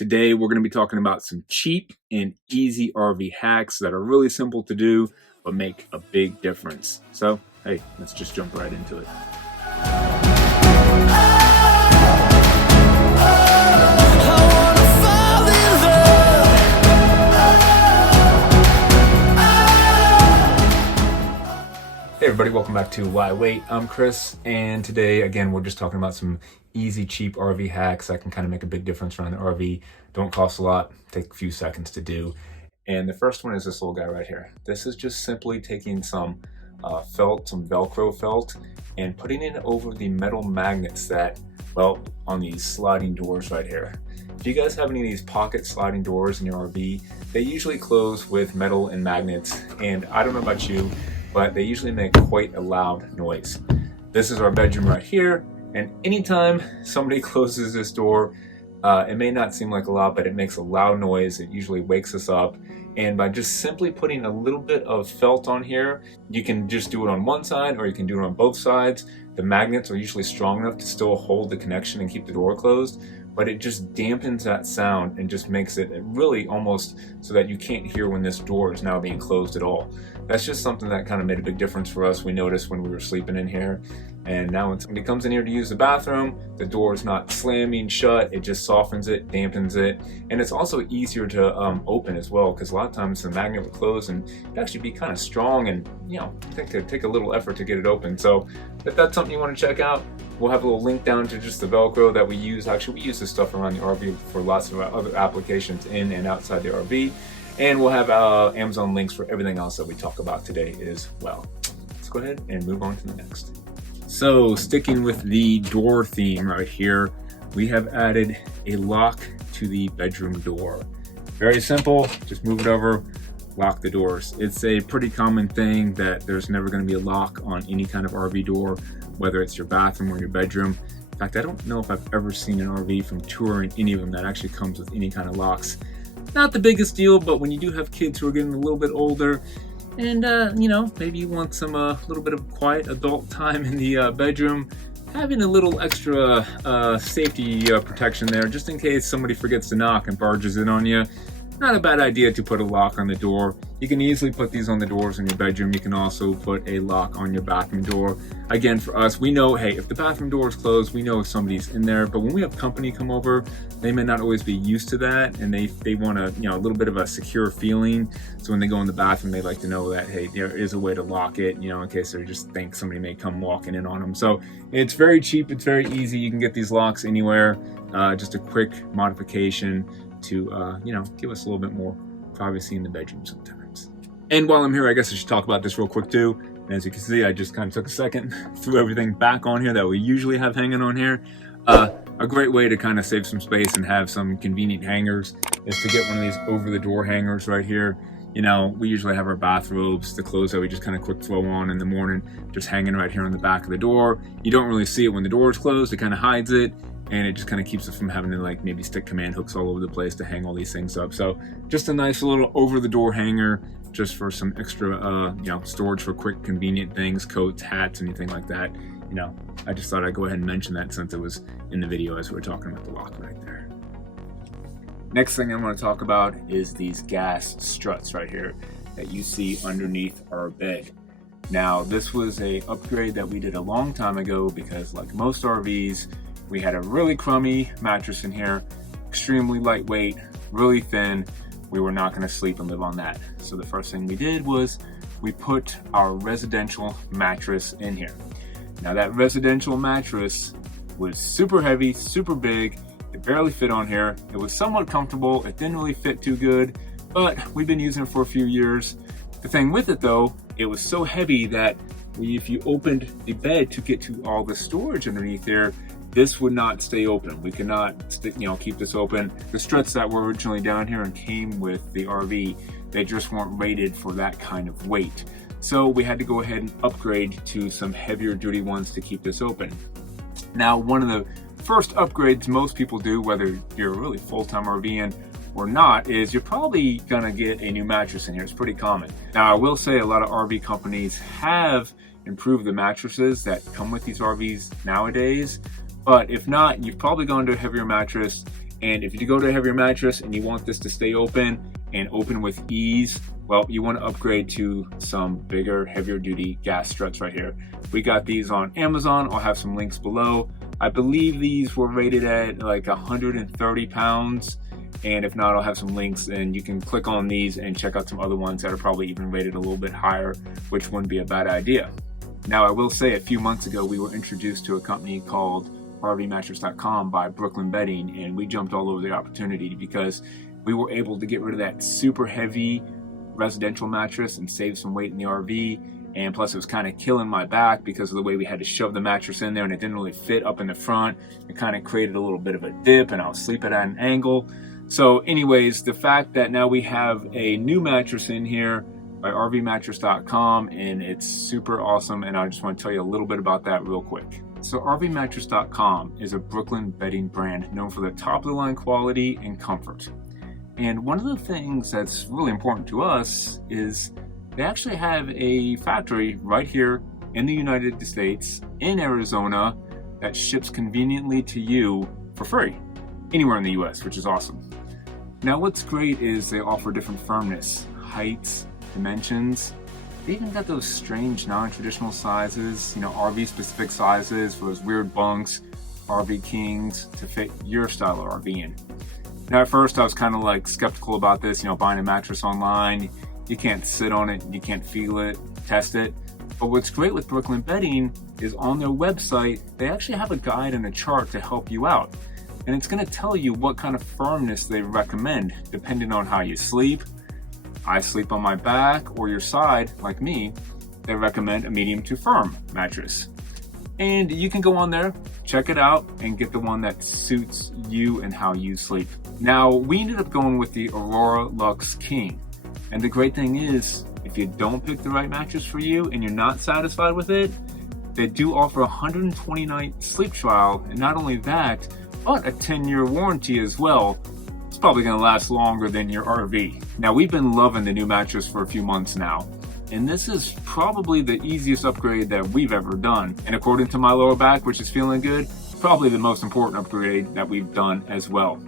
Today, we're going to be talking about some cheap and easy RV hacks that are really simple to do, but make a big difference. So, hey, let's just jump right into it. Hey everybody, welcome back to Why Wait. I'm Chris, and today, again, we're just talking about some easy, cheap RV hacks that can kind of make a big difference around the RV. Don't cost a lot, take a few seconds to do. And the first one is this little guy right here. This is just simply taking some felt, some Velcro felt, and putting it over the metal magnets that, well, on these sliding doors right here. If you guys have any of these pocket sliding doors in your RV, they usually close with metal and magnets, and I don't know about you, but they usually make quite a loud noise. This is our bedroom right here, and anytime somebody closes this door, it may not seem like a lot, but it makes a loud noise. It usually wakes us up, and by just simply putting a little bit of felt on here, you can just do it on one side or you can do it on both sides. The magnets are usually strong enough to still hold the connection and keep the door closed, but it just dampens that sound and just makes it really almost so that you can't hear when this door is now being closed at all. That's just something that kind of made a big difference for us. We noticed when we were sleeping in here, and now when somebody comes in here to use the bathroom, the door is not slamming shut. It just softens it, dampens it, and it's also easier to open as well, because a lot of times the magnet would close and it'd actually be kind of strong, and take a little effort to get it open. So if that's something you want to check out, we'll have a little link down to just the Velcro that we use. Actually, we use this stuff around the RV for lots of other applications in and outside the RV. And we'll have Amazon links for everything else that we talk about today as well. Let's go ahead and move on to the next. So, sticking with the door theme right here, we have added a lock to the bedroom door. Very simple, just move it over, lock the doors. It's a pretty common thing that there's never going to be a lock on any kind of RV door, whether it's your bathroom or your bedroom. In fact, I don't know if I've ever seen an RV from touring any of them that actually comes with any kind of locks. Not the biggest deal, but when you do have kids who are getting a little bit older and, maybe you want some little bit of quiet adult time in the bedroom, having a little extra safety protection there just in case somebody forgets to knock and barges in on you. Not a bad idea to put a lock on the door. You can easily put these on the doors in your bedroom. You can also put a lock on your bathroom door. Again, for us, we know, hey, if the bathroom door is closed, we know if somebody's in there. But when we have company come over, they may not always be used to that, and they want a little bit of a secure feeling. So when they go in the bathroom, they like to know that, hey, there is a way to lock it, in case they just think somebody may come walking in on them. So it's very cheap. It's very easy. You can get these locks anywhere. Just a quick modification to give us a little bit more privacy in the bedroom sometimes. And while I'm here, I guess I should talk about this real quick too. And as you can see, I just kind of took a second, threw everything back on here that we usually have hanging on here. A great way to kind of save some space and have some convenient hangers is to get one of these over the door hangers right here. We usually have our bathrobes, the clothes that we just kind of quick throw on in the morning, just hanging right here on the back of the door. You don't really see it when the door is closed. It kind of hides it, and it just kind of keeps us from having to maybe stick command hooks all over the place to hang all these things up. So just a nice little over the door hanger just for some extra storage for quick convenient things, coats, hats, anything like that. I just thought I'd go ahead and mention that since it was in the video as we were talking about the lock right there. Next thing I want to talk about is these gas struts right here that you see underneath our bed. Now, this was a upgrade that we did a long time ago because, like most RVs, we had a really crummy mattress in here, extremely lightweight, really thin. We were not going to sleep and live on that. So the first thing we did was we put our residential mattress in here. Now that residential mattress was super heavy, super big. It barely fit on here. It was somewhat comfortable. It didn't really fit too good, but we've been using it for a few years. The thing with it though, it was so heavy that if you opened the bed to get to all the storage underneath there, this would not stay open. We could not, keep this open. The struts that were originally down here and came with the RV, they just weren't rated for that kind of weight. So we had to go ahead and upgrade to some heavier duty ones to keep this open. Now, one of the first upgrades most people do, whether you're really full-time RVing or not, is you're probably gonna get a new mattress in here. It's pretty common. Now, I will say a lot of RV companies have improved the mattresses that come with these RVs nowadays. But if not, you've probably gone to a heavier mattress And if you go to a heavier mattress and you want this to stay open and open with ease, well, you want to upgrade to some bigger, heavier duty gas struts right here. We got these on Amazon. I'll have some links below. I believe these were rated at like 130 pounds. And if not, I'll have some links and you can click on these and check out some other ones that are probably even rated a little bit higher, which wouldn't be a bad idea. Now, I will say a few months ago, we were introduced to a company called RVMattress.com by Brooklyn Bedding, and we jumped all over the opportunity because we were able to get rid of that super heavy residential mattress and save some weight in the RV. And plus it was kind of killing my back because of the way we had to shove the mattress in there and it didn't really fit up in the front. It kind of created a little bit of a dip and I was sleeping at an angle. So anyways, the fact that now we have a new mattress in here by RVMattress.com, and it's super awesome, and I just want to tell you a little bit about that real quick. So RVMattress.com is a Brooklyn bedding brand known for the top of the line quality and comfort. And one of the things that's really important to us is they actually have a factory right here in the United States, in Arizona, that ships conveniently to you for free, anywhere in the US, which is awesome. Now what's great is they offer different firmness, heights, dimensions. They even got those strange non-traditional sizes, you know, RV specific sizes for those weird bunks, RV kings to fit your style of RV in. Now at first I was kind of like skeptical about this, you know, buying a mattress online, you can't sit on it, you can't feel it, test it. But what's great with Brooklyn Bedding is on their website, they actually have a guide and a chart to help you out. And it's gonna tell you what kind of firmness they recommend, depending on how you sleep. I sleep on my back or your side, like me. They recommend a medium to firm mattress. And you can go on there, check it out, and get the one that suits you and how you sleep. Now, we ended up going with the Aurora Luxe King. And the great thing is, if you don't pick the right mattress for you and you're not satisfied with it, they do offer a 120-night sleep trial. And not only that, but a 10-year warranty as well. It's probably gonna last longer than your RV. Now, we've been loving the new mattress for a few months now, and this is probably the easiest upgrade that we've ever done. And according to my lower back, which is feeling good, probably the most important upgrade that we've done as well.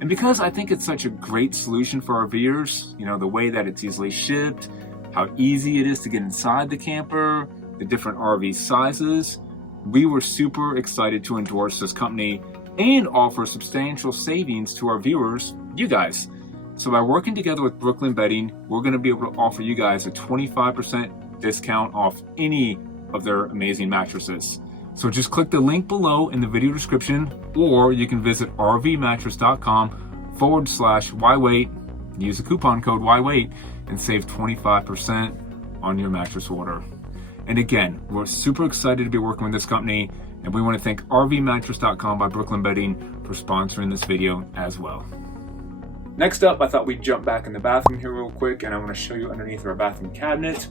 And because I think it's such a great solution for RVers, you know, the way that it's easily shipped, how easy it is to get inside the camper, the different RV sizes, we were super excited to endorse this company and offer substantial savings to our viewers, you guys. So by working together with Brooklyn Bedding, we're gonna be able to offer you guys a 25% discount off any of their amazing mattresses. So just click the link below in the video description, or you can visit rvmattress.com/whywait, use the coupon code whywait, and save 25% on your mattress order. And again, we're super excited to be working with this company, and we want to thank rvmattress.com by Brooklyn Bedding for sponsoring this video as well. Next up, I thought we'd jump back in the bathroom here real quick, and I want to show you underneath our bathroom cabinet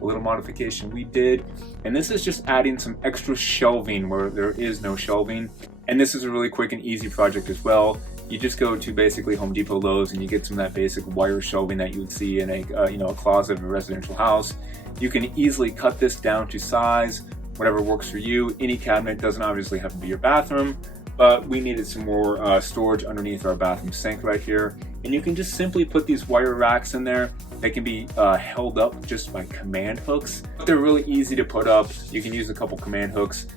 a little modification we did. And this is just adding some extra shelving where there is no shelving. And this is a really quick and easy project as well. You just go to basically Home Depot, Lowe's, and you get some of that basic wire shelving that you would see in a a closet of a residential house. You can easily cut this down to size, whatever works for you. Any cabinet, doesn't obviously have to be your bathroom, but we needed some more storage underneath our bathroom sink right here. And you can just simply put these wire racks in there. They can be held up just by command hooks, but they're really easy to put up. You can use a couple command hooks.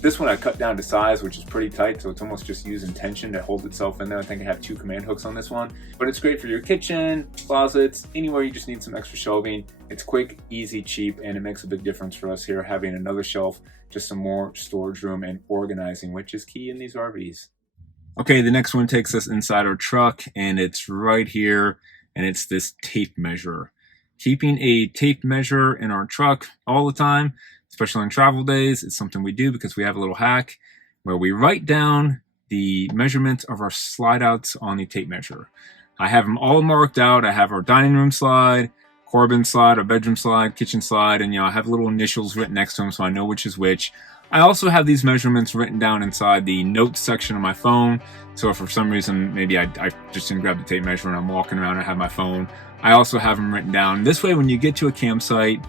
This one I cut down to size, which is pretty tight, so it's almost just using tension to hold itself in there. I think I have 2 command hooks on this one, but it's great for your kitchen, closets, anywhere you just need some extra shelving. It's quick, easy, cheap, and it makes a big difference for us here, having another shelf, just some more storage room and organizing, which is key in these RVs. Okay, the next one takes us inside our truck, and it's right here, and it's this tape measure. Keeping a tape measure in our truck all the time, especially on travel days, it's something we do because we have a little hack where we write down the measurements of our slide outs on the tape measure. I have them all marked out. I have our dining room slide, Corbin slide, our bedroom slide, kitchen slide, and I have little initials written next to them so I know which is which. I also have these measurements written down inside the notes section of my phone. So if for some reason, maybe I just didn't grab the tape measure and I'm walking around and I have my phone, I also have them written down. This way, when you get to a campsite,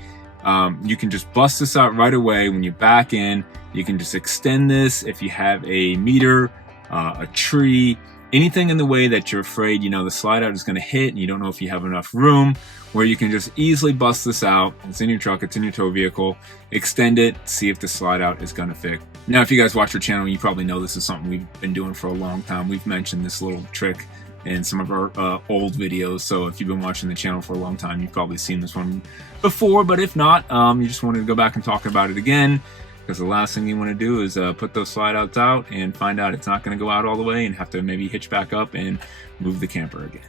you can just bust this out right away. When you back in, you can just extend this. If you have a meter, a tree, anything in the way that you're afraid, you know, the slide out is going to hit and you don't know if you have enough room, where you can just easily bust this out. It's in your truck, it's in your tow vehicle, extend it, see if the slide out is going to fit. Now, if you guys watch our channel, you probably know this is something we've been doing for a long time. We've mentioned this little trick in some of our old videos. So if you've been watching the channel for a long time, you've probably seen this one before, but if not, you just wanted to go back and talk about it again, because the last thing you want to do is put those slide outs out and find out it's not going to go out all the way and have to maybe hitch back up and move the camper again.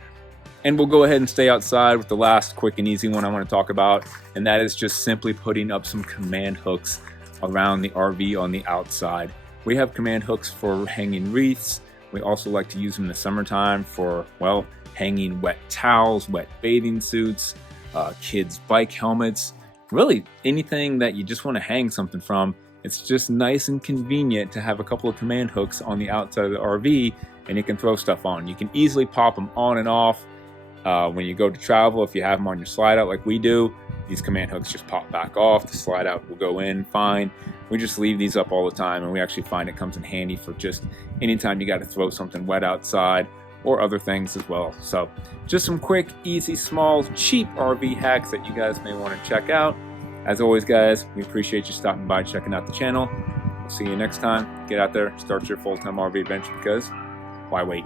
And we'll go ahead and stay outside with the last quick and easy one I want to talk about, and that is just simply putting up some command hooks around the RV on the outside. We have command hooks for hanging wreaths. We also like to use them in the summertime for, well, hanging wet towels, wet bathing suits, kids' bike helmets, really anything that you just want to hang something from. It's just nice and convenient to have a couple of command hooks on the outside of the RV, and you can throw stuff on. You can easily pop them on and off when you go to travel. If you have them on your slide out like we do, these command hooks just pop back off. The slide out will go in fine. We just leave these up all the time, and we actually find it comes in handy for just anytime you got to throw something wet outside or other things as well. So just some quick, easy, small, cheap RV hacks that you guys may want to check out. As always, guys, we appreciate you stopping by, checking out the channel. We'll see you next time. Get out there, start your full-time RV adventure, because why wait?